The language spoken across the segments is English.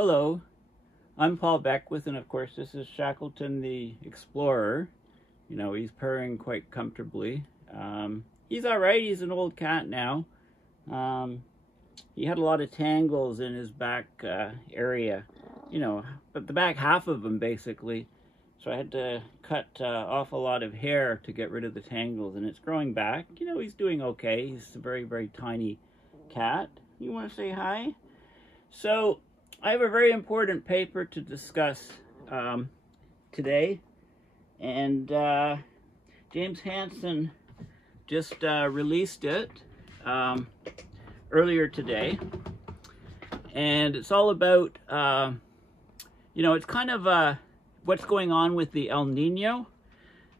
Hello, I'm Paul Beckwith, and of course this is Shackleton the Explorer. You know, he's purring quite comfortably. He's alright, he's an old cat now. He had a lot of tangles in his back area, you know, but the back half of him basically. So I had to cut off a lot of hair to get rid of the tangles, and it's growing back. You know, he's doing okay. He's a very, very tiny cat. You want to say hi? So I have a very important paper to discuss today, and James Hansen just released it earlier today, and it's all about, you know, it's kind of what's going on with the El Nino,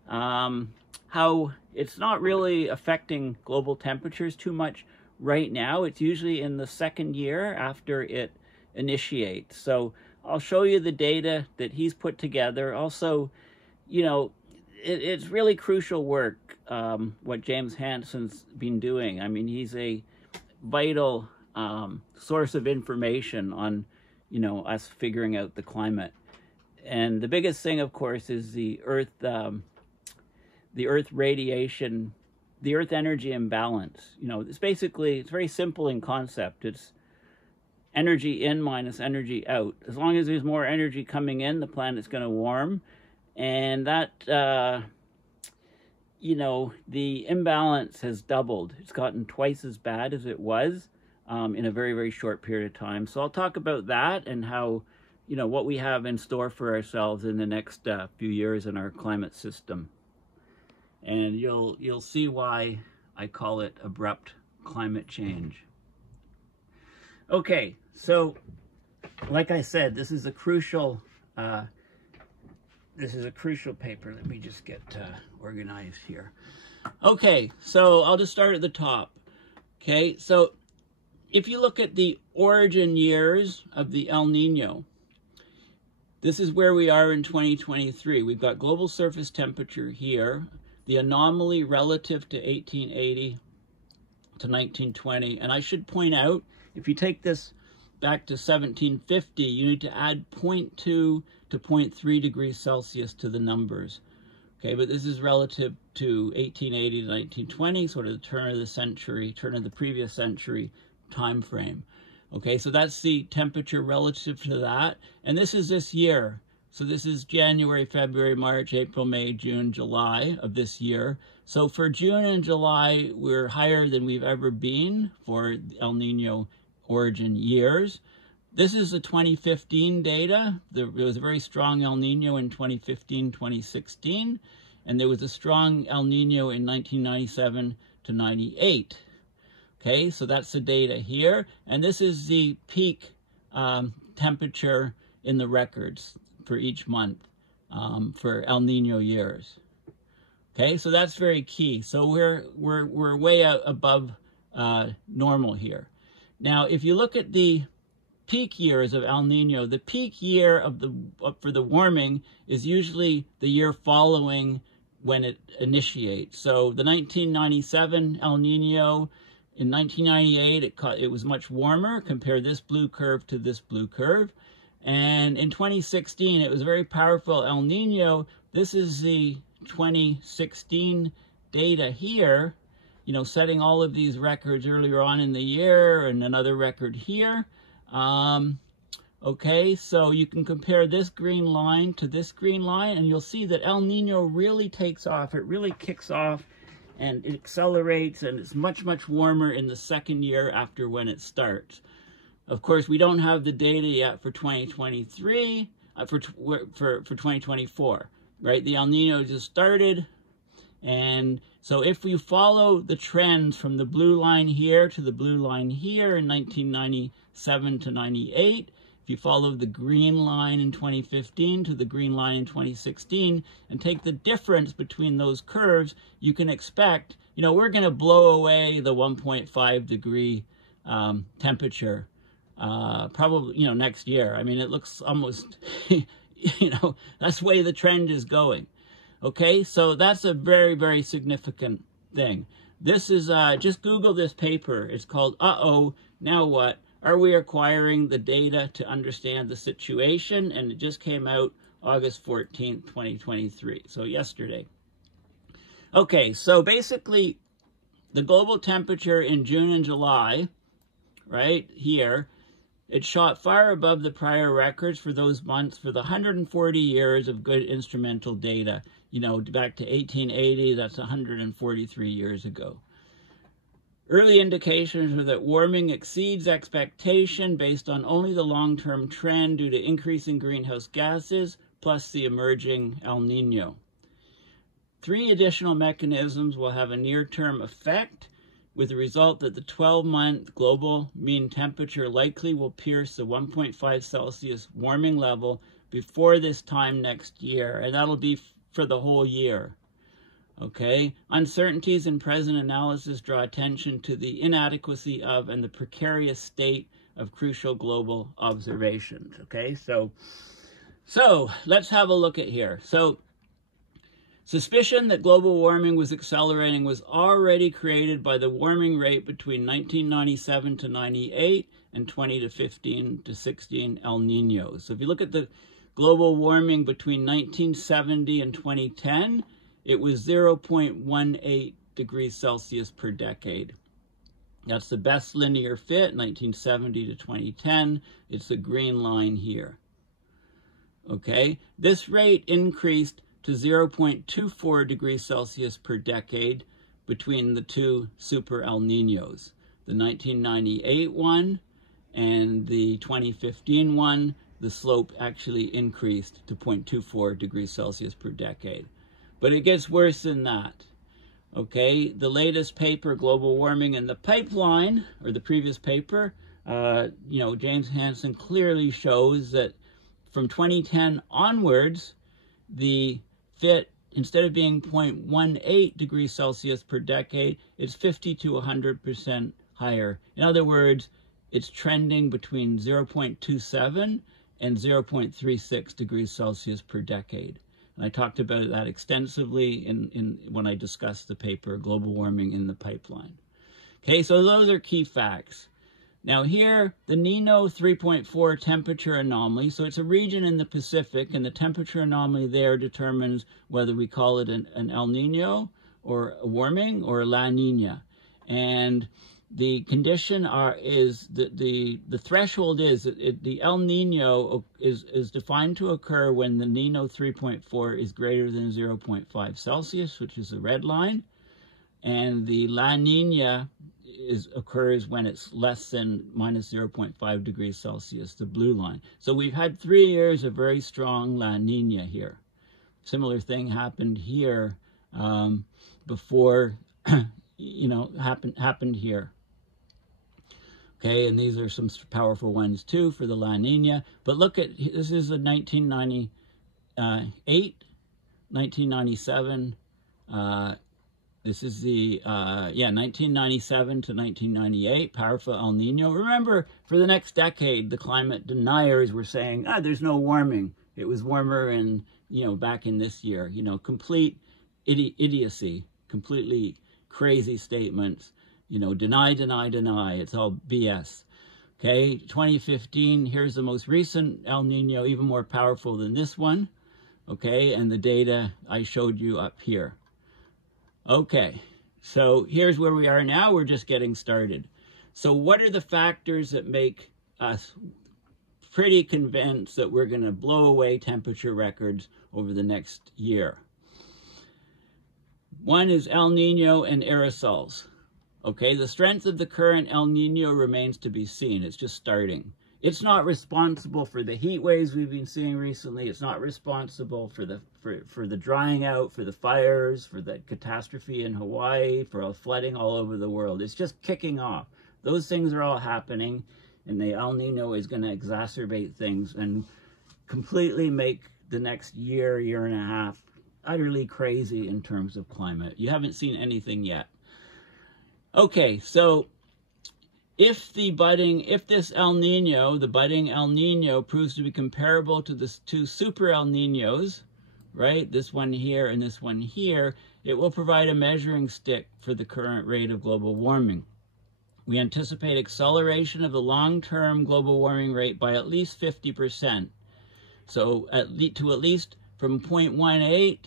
how it's not really affecting global temperatures too much right now. It's usually in the second year after it initiates. So I'll show you the data that he's put together. Also, you know, it's really crucial work, what James Hansen's been doing. I mean, he's a vital source of information on, you know, us figuring out the climate. And the biggest thing, of course, is the Earth radiation, the Earth energy imbalance. You know, it's basically, it's very simple in concept. It's energy in minus energy out. As long as there's more energy coming in, the planet's going to warm. And that, you know, the imbalance has doubled. It's gotten twice as bad as it was in a very, very short period of time. So I'll talk about that and how, you know, what we have in store for ourselves in the next few years in our climate system. And you'll see why I call it abrupt climate change. Okay, so like I said, this is a crucial paper. Let me just get organized here. Okay, so I'll just start at the top. Okay, so if you look at the origin years of the El Nino, this is where we are in 2023. We've got global surface temperature here, the anomaly relative to 1880 to 1920. And I should point out, if you take this back to 1750, you need to add 0.2 to 0.3 degrees Celsius to the numbers. Okay, but this is relative to 1880 to 1920, sort of the turn of the century, turn of the previous century time frame. Okay, so that's the temperature relative to that. And this is this year. So this is January, February, March, April, May, June, July of this year. So for June and July, we're higher than we've ever been for El Nino origin years. This is the 2015 data. There was a very strong El Nino in 2015, 2016. And there was a strong El Nino in 1997 to 98. Okay, so that's the data here. And this is the peak temperature in the records for each month for El Nino years. Okay, so that's very key. So we're way out above normal here. Now, if you look at the peak years of El Nino, the peak year of for the warming is usually the year following when it initiates. So the 1997 El Nino, in 1998, it was much warmer. Compare this blue curve to this blue curve. And in 2016, it was a very powerful El Nino. This is the 2016 data here, you know, setting all of these records earlier on in the year and another record here. Okay, so you can compare this green line to this green line, and you'll see that El Nino really takes off. It really kicks off, and it accelerates, and it's much, much warmer in the second year after when it starts. Of course, we don't have the data yet for 2023, for 2024, right? The El Nino just started, and so if we follow the trends from the blue line here to the blue line here in 1997 to 98, if you follow the green line in 2015 to the green line in 2016 and take the difference between those curves, you can expect, you know, we're going to blow away the 1.5 degree temperature probably, you know, next year. I mean, it looks almost, you know, that's the way the trend is going. Okay, so that's a very, very significant thing. This is, just Google this paper. It's called, Uh-Oh, Now What? Are we acquiring the data to understand the situation? And it just came out August 14th, 2023, so yesterday. Okay, so basically the global temperature in June and July, right here, it shot far above the prior records for those months for the 140 years of good instrumental data. You know, back to 1880, that's 143 years ago. Early indications are that warming exceeds expectation based on only the long-term trend due to increasing greenhouse gases plus the emerging El Nino. 3 additional mechanisms will have a near-term effect, with the result that the 12-month global mean temperature likely will pierce the 1.5 Celsius warming level before this time next year, and that'll be for the whole year. Okay, uncertainties in present analysis draw attention to the inadequacy of and the precarious state of crucial global observations. Okay, so let's have a look at here. So suspicion that global warming was accelerating was already created by the warming rate between 1997 to 98 and 20 to 15 to 16 El Niños. So if you look at the global warming between 1970 and 2010, it was 0.18 degrees Celsius per decade. That's the best linear fit, 1970 to 2010. It's the green line here. Okay, this rate increased to 0.24 degrees Celsius per decade between the 2 super El Niños, the 1998 one and the 2015 one. The slope actually increased to 0.24 degrees Celsius per decade. But it gets worse than that. Okay, the latest paper, Global Warming in the Pipeline, or the previous paper, James Hansen clearly shows that from 2010 onwards, the fit, instead of being 0.18 degrees Celsius per decade, it's 50 to 100% higher. In other words, it's trending between 0.27 and 0.36 degrees Celsius per decade. And I talked about that extensively when I discussed the paper, Global Warming in the Pipeline. Okay, so those are key facts. Now here, the Nino 3.4 temperature anomaly, so it's a region in the Pacific, and the temperature anomaly there determines whether we call it an El Nino, or a warming, or a La Nina. And the condition is the threshold is the El Nino is defined to occur when the Nino 3.4 is greater than 0.5 Celsius, which is the red line, and the La Nina occurs when it's less than minus 0.5 degrees Celsius, the blue line. So we've had 3 years of very strong La Nina here. Similar thing happened here before, happened here. Okay, and these are some powerful ones too for the La Nina. But look at, this is the 1998, 1997. This is the, 1997 to 1998, powerful El Nino. Remember, for the next decade, the climate deniers were saying, there's no warming. It was warmer in, back in this year. Complete idiocy, completely crazy statements. Deny, deny, deny. It's all BS. Okay, 2015, here's the most recent El Nino, even more powerful than this one. Okay, and the data I showed you up here. Okay, so here's where we are now. We're just getting started. So what are the factors that make us pretty convinced that we're going to blow away temperature records over the next year? One is El Nino and aerosols. Okay, the strength of the current El Nino remains to be seen. It's just starting. It's not responsible for the heat waves we've been seeing recently. It's not responsible for the drying out, for the fires, for the catastrophe in Hawaii, for all flooding all over the world. It's just kicking off. Those things are all happening, and the El Nino is going to exacerbate things and completely make the next year, year and a half utterly crazy in terms of climate. You haven't seen anything yet. Okay, so if this El Nino, the budding El Nino, proves to be comparable to the 2 super El Ninos, right, this one here and this one here, it will provide a measuring stick for the current rate of global warming. We anticipate acceleration of the long-term global warming rate by at least 50%. So to at least from 0.18,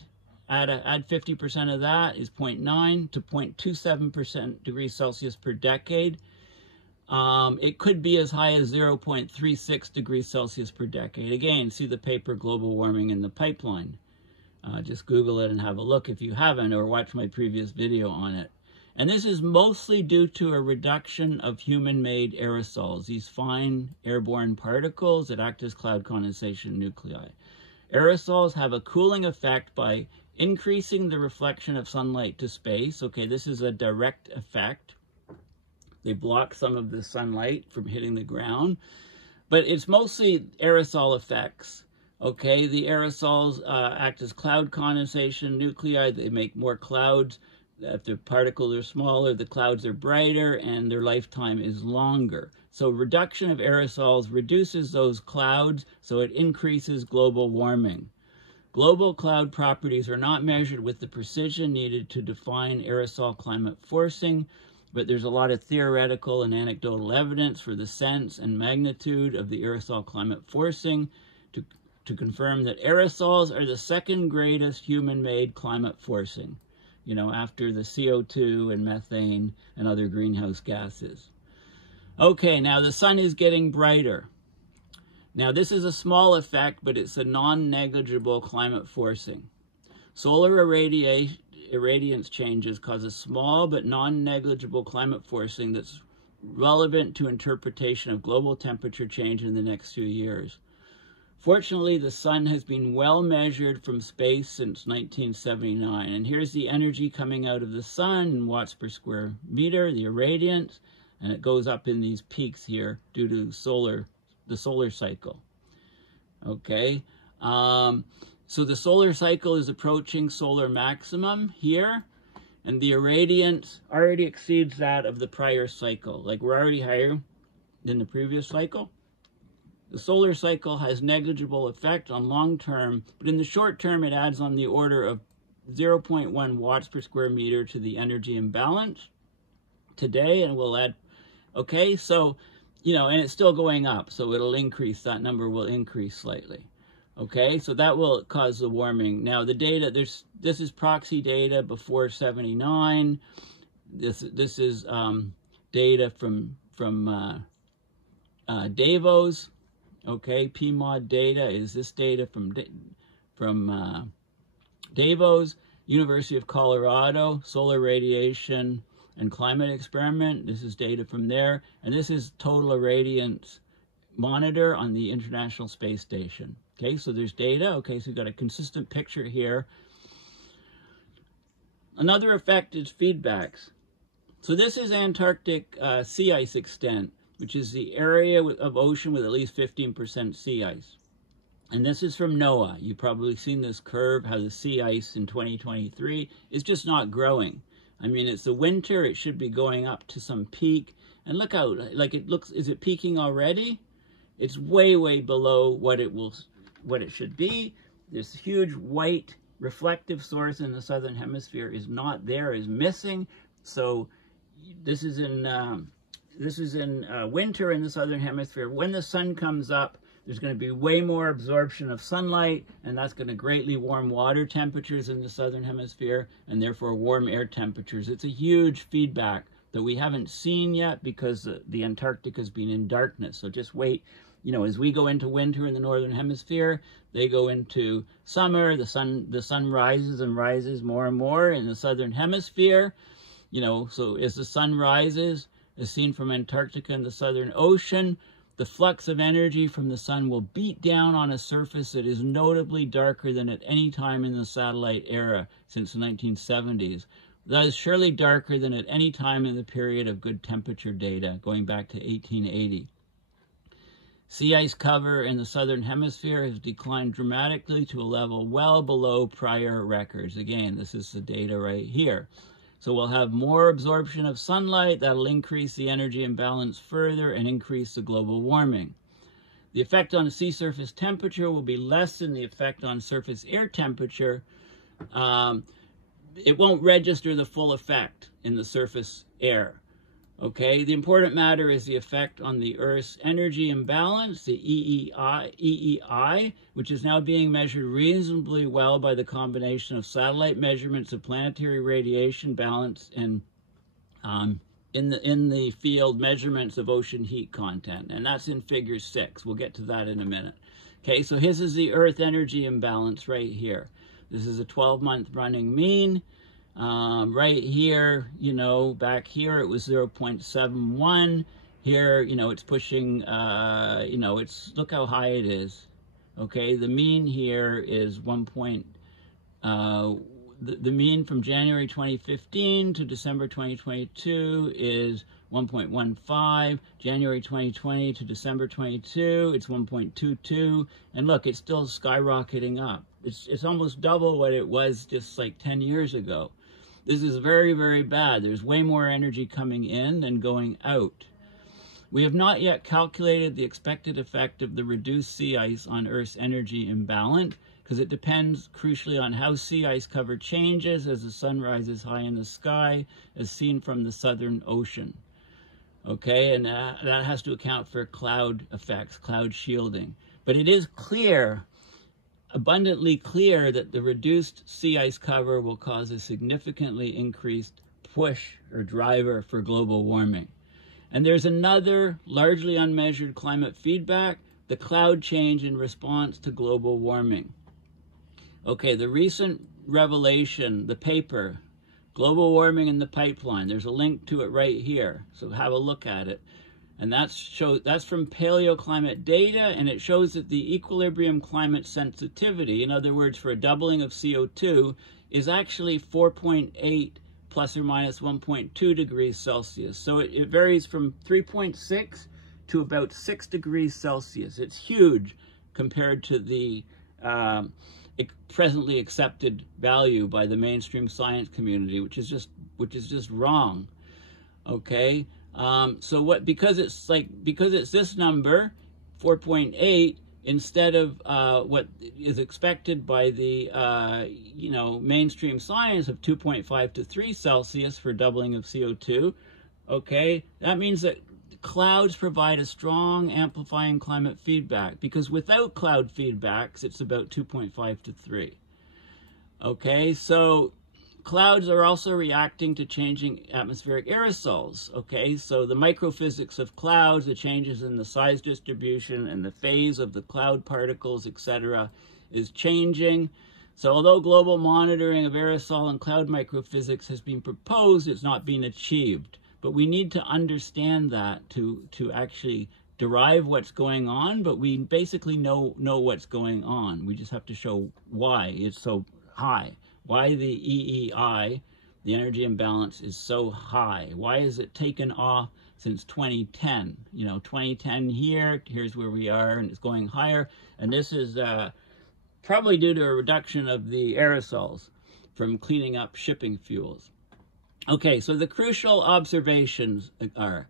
add 50% of that is 0.9 to 0.27% degrees Celsius per decade. It could be as high as 0.36 degrees Celsius per decade. Again, see the paper Global Warming in the Pipeline. Just Google it and have a look if you haven't, or watch my previous video on it. And this is mostly due to a reduction of human-made aerosols, these fine airborne particles that act as cloud condensation nuclei. Aerosols have a cooling effect by increasing the reflection of sunlight to space. Okay, this is a direct effect. They block some of the sunlight from hitting the ground, but it's mostly aerosol effects. Okay, the aerosols act as cloud condensation nuclei. They make more clouds. If the particles are smaller, the clouds are brighter, and their lifetime is longer. So reduction of aerosols reduces those clouds, so it increases global warming. Global cloud properties are not measured with the precision needed to define aerosol climate forcing, but there's a lot of theoretical and anecdotal evidence for the sense and magnitude of the aerosol climate forcing to confirm that aerosols are the second greatest human-made climate forcing, you know, after the CO2 and methane and other greenhouse gases. Okay, now the sun is getting brighter. Now this is a small effect, but it's a non-negligible climate forcing. Solar irradiance changes cause a small but non-negligible climate forcing that's relevant to interpretation of global temperature change in the next few years. Fortunately, the sun has been well measured from space since 1979. And here's the energy coming out of the sun in watts per square meter, the irradiance, and it goes up in these peaks here due to the solar cycle. Okay, so the solar cycle is approaching solar maximum here, and the irradiance already exceeds that of the prior cycle. Like, we're already higher than the previous cycle. The solar cycle has negligible effect on long term, but in the short term it adds on the order of 0.1 watts per square meter to the energy imbalance today, and we'll add, okay, so, you know, and it's still going up, so it'll increase, that number will increase slightly. Okay, so that will cause the warming. Now the data, this is proxy data before 79. This is data from Davos. Okay, PMOD data is this data from Davos, University of Colorado, Solar Radiation and Climate Experiment. This is data from there, and this is total irradiance monitor on the International Space Station. Okay, so there's data. Okay, so we've got a consistent picture here. Another effect is feedbacks. So this is Antarctic sea ice extent, which is the area of ocean with at least 15% sea ice. And this is from NOAA. You've probably seen this curve, how the sea ice in 2023 is just not growing. I mean, it's the winter, it should be going up to some peak. And look how, like, it looks, is it peaking already? It's way, way below what it should be. This huge white reflective source in the southern hemisphere is not there, is missing. So this is in winter in the southern hemisphere. When the sun comes up, there's going to be way more absorption of sunlight, and that's going to greatly warm water temperatures in the southern hemisphere, and therefore warm air temperatures. It's a huge feedback that we haven't seen yet because the Antarctic has been in darkness. So just wait. You know, as we go into winter in the northern hemisphere, they go into summer. The sun rises and rises more and more in the southern hemisphere. You know, so as the sun rises, as seen from Antarctica and the Southern Ocean, the flux of energy from the sun will beat down on a surface that is notably darker than at any time in the satellite era since the 1970s. That is surely darker than at any time in the period of good temperature data, going back to 1880. Sea ice cover in the southern hemisphere has declined dramatically to a level well below prior records. Again, this is the data right here. So we'll have more absorption of sunlight. That'll increase the energy imbalance further and increase the global warming. The effect on sea surface temperature will be less than the effect on surface air temperature. It won't register the full effect in the surface air. Okay, the important matter is the effect on the Earth's energy imbalance, the EEI, which is now being measured reasonably well by the combination of satellite measurements of planetary radiation balance and in the field measurements of ocean heat content, and that's in figure 6. We'll get to that in a minute. Okay, so his is the Earth energy imbalance right here. This is a 12-month running mean. Right here, you know, back here it was 0.71. Here, you know, it's pushing, you know, it's, look how high it is. Okay, the mean here is the mean from January 2015 to December 2022 is 1.15. January 2020 to December 22, it's 1.22. And look, it's still skyrocketing up. It's almost double what it was just like 10 years ago. This is very, very bad. There's way more energy coming in than going out. We have not yet calculated the expected effect of the reduced sea ice on Earth's energy imbalance, because it depends crucially on how sea ice cover changes as the sun rises high in the sky, as seen from the Southern Ocean. Okay, and that has to account for cloud effects, cloud shielding. But it is clear, abundantly clear, that the reduced sea ice cover will cause a significantly increased push or driver for global warming. And there's another largely unmeasured climate feedback, the cloud change in response to global warming. Okay, the recent revelation, the paper, Global Warming in the Pipeline, there's a link to it right here, so have a look at it. And that's from paleoclimate data, and it shows that the equilibrium climate sensitivity, in other words, for a doubling of CO2, is actually 4.8 plus or minus 1.2 degrees Celsius. So it varies from 3.6 to about 6 degrees Celsius. It's huge compared to the presently accepted value by the mainstream science community, which is just wrong. Okay. So because it's this number, 4.8, instead of what is expected by the you know, mainstream science of 2.5 to 3 Celsius for doubling of CO2, okay, that means that clouds provide a strong amplifying climate feedback, because without cloud feedbacks, it's about 2.5 to 3. Okay, so clouds are also reacting to changing atmospheric aerosols. Okay, so the microphysics of clouds, the changes in the size distribution and the phase of the cloud particles, etc., is changing. So although global monitoring of aerosol and cloud microphysics has been proposed, it's not been achieved. But we need to understand that to actually derive what's going on, but we basically know what's going on. We just have to show why it's so high. Why the EEI, the energy imbalance, is so high. Why is it taken off since 2010? You know, 2010 here's where we are, and it's going higher. And this is probably due to a reduction of the aerosols from cleaning up shipping fuels. Okay, so the crucial observations are,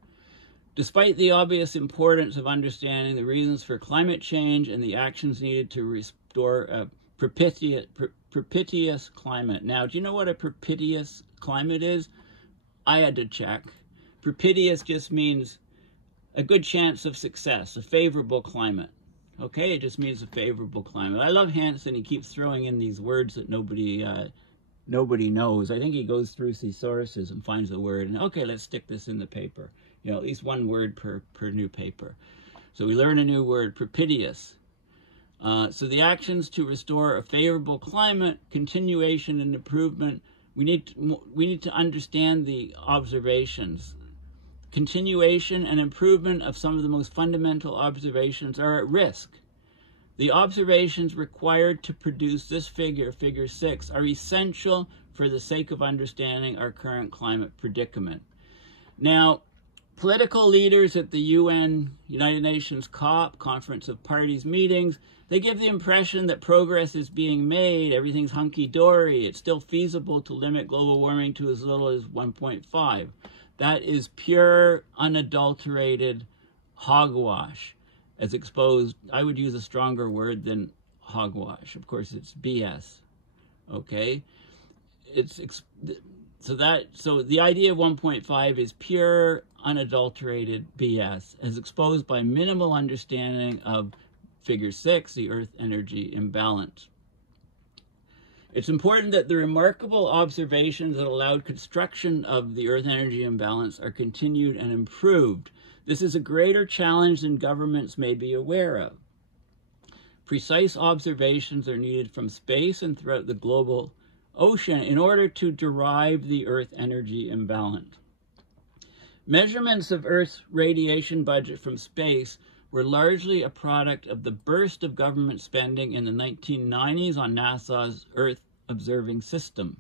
despite the obvious importance of understanding the reasons for climate change and the actions needed to restore a propitious climate. Now, do you know what a propitious climate is? I had to check. Propitious just means a good chance of success, a favorable climate. Okay, it just means a favorable climate. I love Hansen. He keeps throwing in these words that nobody knows. I think he goes through thesauruses and finds a word, and okay, let's stick this in the paper. You know, at least one word per new paper. So we learn a new word, propitious. So the actions to restore a favorable climate, continuation and improvement, we need to understand the observations. Continuation and improvement of some of the most fundamental observations are at risk. The observations required to produce this figure, figure 6, are essential for the sake of understanding our current climate predicament. Now, political leaders at the UN, United Nations COP, Conference of Parties meetings, they give the impression that progress is being made, everything's hunky-dory, it's still feasible to limit global warming to as little as 1.5. That is pure, unadulterated hogwash. As exposed, I would use a stronger word than hogwash. Of course, it's BS. Okay? So the idea of 1.5 is pure, unadulterated BS, as exposed by minimal understanding of Figure 6, the Earth energy imbalance. It's important that the remarkable observations that allowed construction of the Earth energy imbalance are continued and improved. This is a greater challenge than governments may be aware of. Precise observations are needed from space and throughout the global ocean in order to derive the Earth energy imbalance. Measurements of Earth's radiation budget from space were largely a product of the burst of government spending in the 1990s on NASA's Earth observing system.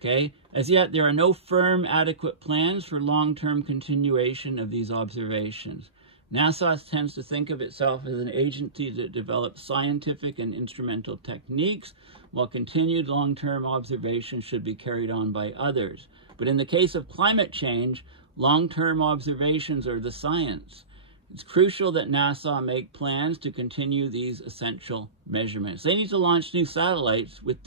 Okay, as yet there are no firm, adequate plans for long-term continuation of these observations. NASA tends to think of itself as an agency that develops scientific and instrumental techniques, while continued long-term observations should be carried on by others. But in the case of climate change, long-term observations are the science. It's crucial that NASA make plans to continue these essential measurements. They need to launch new satellites with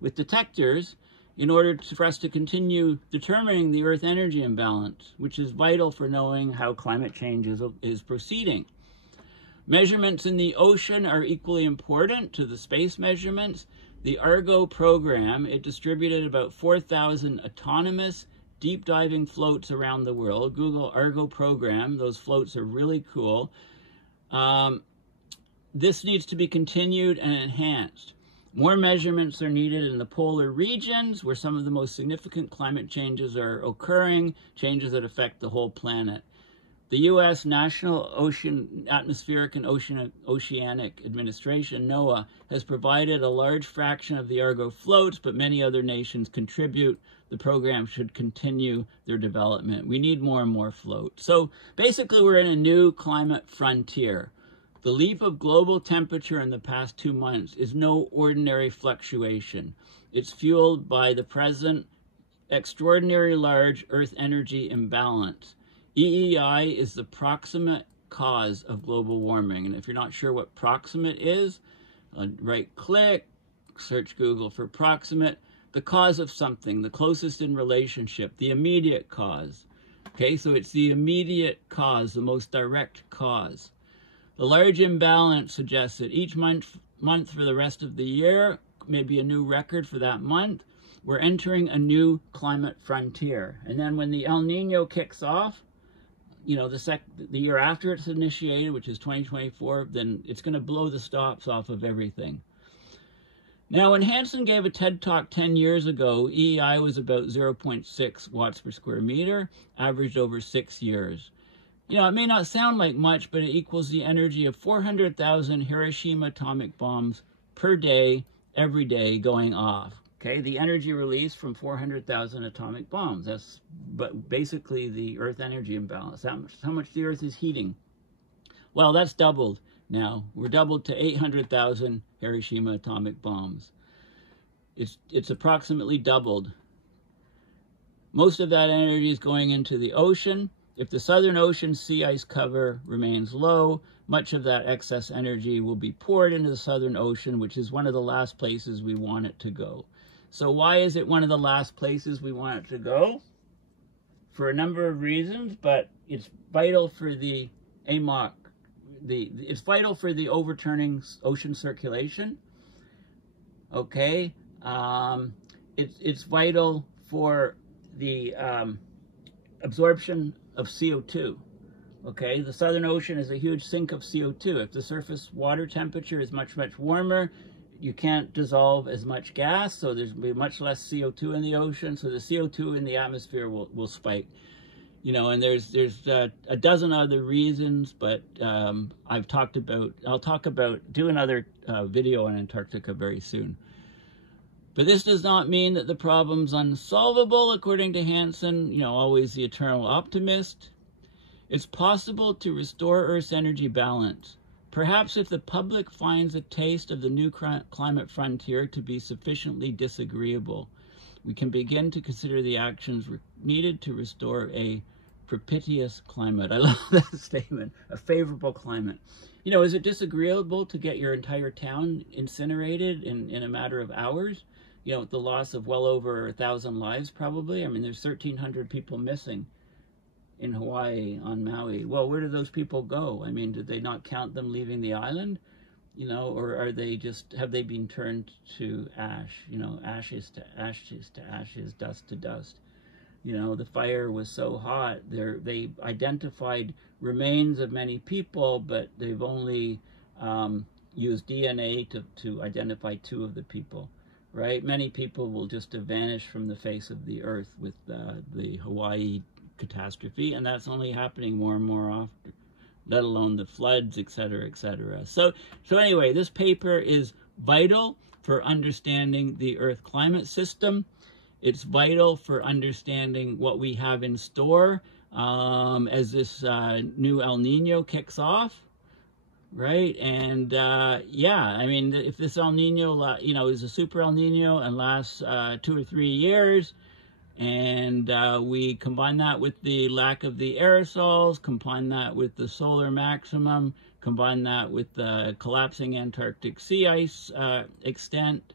with detectors in order for us to continue determining the Earth energy imbalance, which is vital for knowing how climate change is proceeding. Measurements in the ocean are equally important to the space measurements. The Argo program, it distributed about 4,000 autonomous deep diving floats around the world. Google Argo program. Those floats are really cool. This needs to be continued and enhanced. More measurements are needed in the polar regions, where some of the most significant climate changes are occurring, changes that affect the whole planet. The U.S. National Atmospheric and Oceanic Administration, NOAA, has provided a large fraction of the Argo floats, but many other nations contribute. The program should continue their development. We need more and more floats. So basically, we're in a new climate frontier. The leap of global temperature in the past 2 months is no ordinary fluctuation. It's fueled by the present extraordinary large Earth energy imbalance. EEI is the proximate cause of global warming. And if you're not sure what proximate is, right-click, search Google for proximate. The cause of something, the closest in relationship, the immediate cause. Okay, so it's the immediate cause, the most direct cause. The large imbalance suggests that each month for the rest of the year may be a new record for that month. We're entering a new climate frontier. And then when the El Nino kicks off, you know, the year after it's initiated, which is 2024, then it's going to blow the stops off of everything. Now, when Hansen gave a TED Talk 10 years ago, EEI was about 0.6 watts per square meter, averaged over 6 years. You know, it may not sound like much, but it equals the energy of 400,000 Hiroshima atomic bombs per day, every day, going off. Okay, the energy released from 400,000 atomic bombs. That's basically the Earth energy imbalance. How much the Earth is heating. Well, that's doubled now. We're doubled to 800,000 Hiroshima atomic bombs. It's approximately doubled. Most of that energy is going into the ocean. If the Southern Ocean sea ice cover remains low, much of that excess energy will be poured into the Southern Ocean, which is one of the last places we want it to go. So why is it one of the last places we want it to go? For a number of reasons, but it's vital for the AMOC. It's vital for the overturning ocean circulation. Okay, it's vital for the absorption of CO2. Okay, the Southern Ocean is a huge sink of CO2. If the surface water temperature is much, much warmer, you can't dissolve as much gas, so there's be much less CO2 in the ocean, so the CO2 in the atmosphere will spike. You know, and there's a dozen other reasons, but I'll talk about, do another video on Antarctica very soon. But this does not mean that the problem's unsolvable, according to Hansen, you know, always the eternal optimist. It's possible to restore Earth's energy balance. Perhaps if the public finds a taste of the new climate frontier to be sufficiently disagreeable, we can begin to consider the actions needed to restore a propitious climate. I love that statement, a favorable climate. You know, is it disagreeable to get your entire town incinerated in a matter of hours? You know, with the loss of well over 1,000 lives probably. I mean, there's 1,300 people missing in Hawaii on Maui. Well, where do those people go? I mean, did they not count them leaving the island? You know, or are they just, have they been turned to ash? You know, ashes to ashes to ashes, dust to dust. You know, the fire was so hot, they identified remains of many people, but they've only used DNA to identify 2 of the people, right? Many people will just have vanished from the face of the earth with the Hawaii catastrophe, and that's only happening more and more often, let alone the floods, etc., etc. So anyway, this paper is vital for understanding the Earth climate system. It's vital for understanding what we have in store as this new El Nino kicks off, right? And yeah, I mean, if this El Nino, you know, is a super El Nino and lasts 2 or 3 years, and we combine that with the lack of the aerosols, combine that with the solar maximum, combine that with the collapsing Antarctic sea ice extent,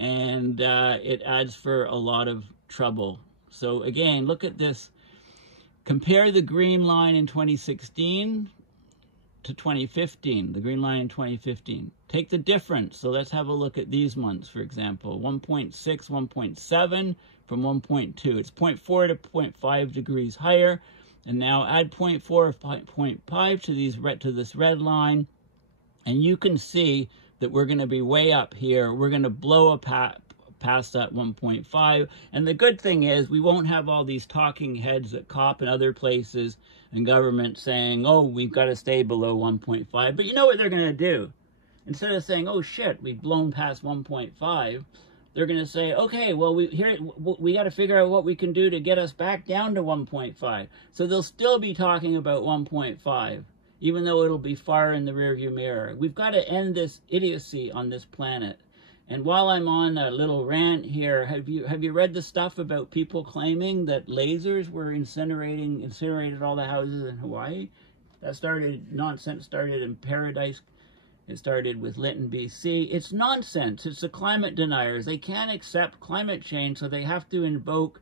and it adds for a lot of trouble. So again, look at this. Compare the green line in 2016 to 2015, the green line in 2015. Take the difference. So let's have a look at these months, for example. 1.6, 1.7 from 1.2. It's 0.4 to 0.5 degrees higher. And now add 0.4 or 0.5 to this red line. And you can see that we're going to be way up here. We're going to blow past that 1.5. And the good thing is we won't have all these talking heads at COP and other places and government saying, oh, we've got to stay below 1.5. But you know what they're going to do? Instead of saying, oh, shit, we've blown past 1.5, they're going to say, okay, well, we got to figure out what we can do to get us back down to 1.5. So they'll still be talking about 1.5. Even though it'll be far in the rearview mirror. We've got to end this idiocy on this planet. And while I'm on a little rant here, have you read the stuff about people claiming that lasers were incinerated all the houses in Hawaii? That nonsense started in Paradise. It started with Lytton, BC. It's nonsense. It's the climate deniers. They can't accept climate change, so they have to invoke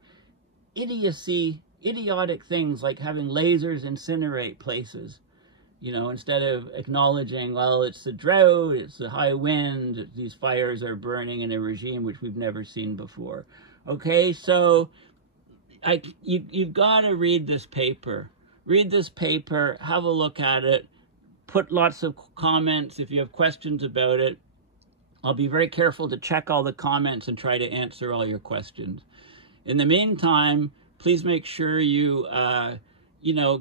idiotic things like having lasers incinerate places. You know, instead of acknowledging, well, it's the drought, it's the high wind, these fires are burning in a regime which we've never seen before. Okay, so you've got to read this paper. Read this paper, have a look at it, put lots of comments if you have questions about it. I'll be very careful to check all the comments and try to answer all your questions. In the meantime, please make sure you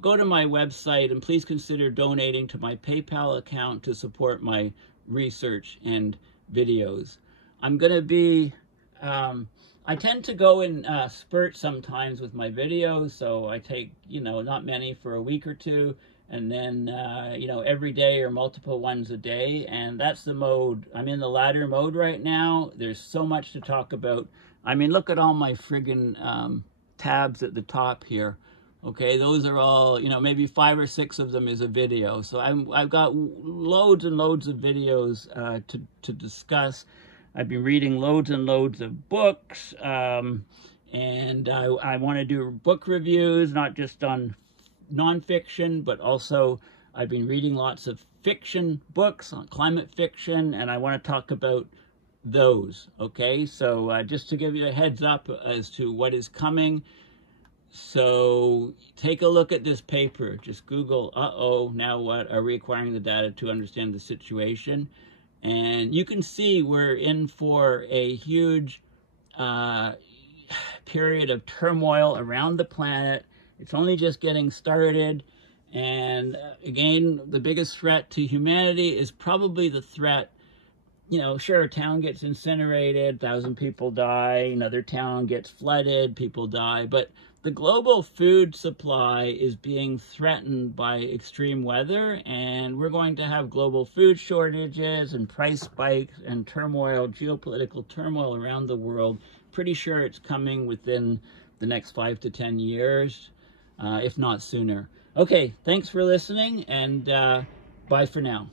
go to my website and please consider donating to my PayPal account to support my research and videos. I'm going to be, I tend to go in spurts sometimes with my videos, so I take, not many for a week or two, and then, every day or multiple ones a day, and that's the mode. I'm in the latter mode right now. There's so much to talk about. I mean, look at all my friggin' tabs at the top here. Okay, those are all, maybe 5 or 6 of them is a video. So I've got loads and loads of videos to discuss. I've been reading loads and loads of books, and I want to do book reviews, not just on nonfiction, but also I've been reading lots of fiction books on climate fiction, and I want to talk about those. Okay, so just to give you a heads up as to what is coming. So take a look at this paper. Just Google, now what? Are we acquiring the data to understand the situation? And you can see we're in for a huge period of turmoil around the planet. It's only just getting started. And again, the biggest threat to humanity is probably the threat, sure, a town gets incinerated, 1,000 people die, another town gets flooded, people die, but the global food supply is being threatened by extreme weather, and we're going to have global food shortages and price spikes and turmoil, geopolitical turmoil around the world. Pretty sure it's coming within the next 5 to 10 years. if not sooner. Okay, thanks for listening, and bye for now.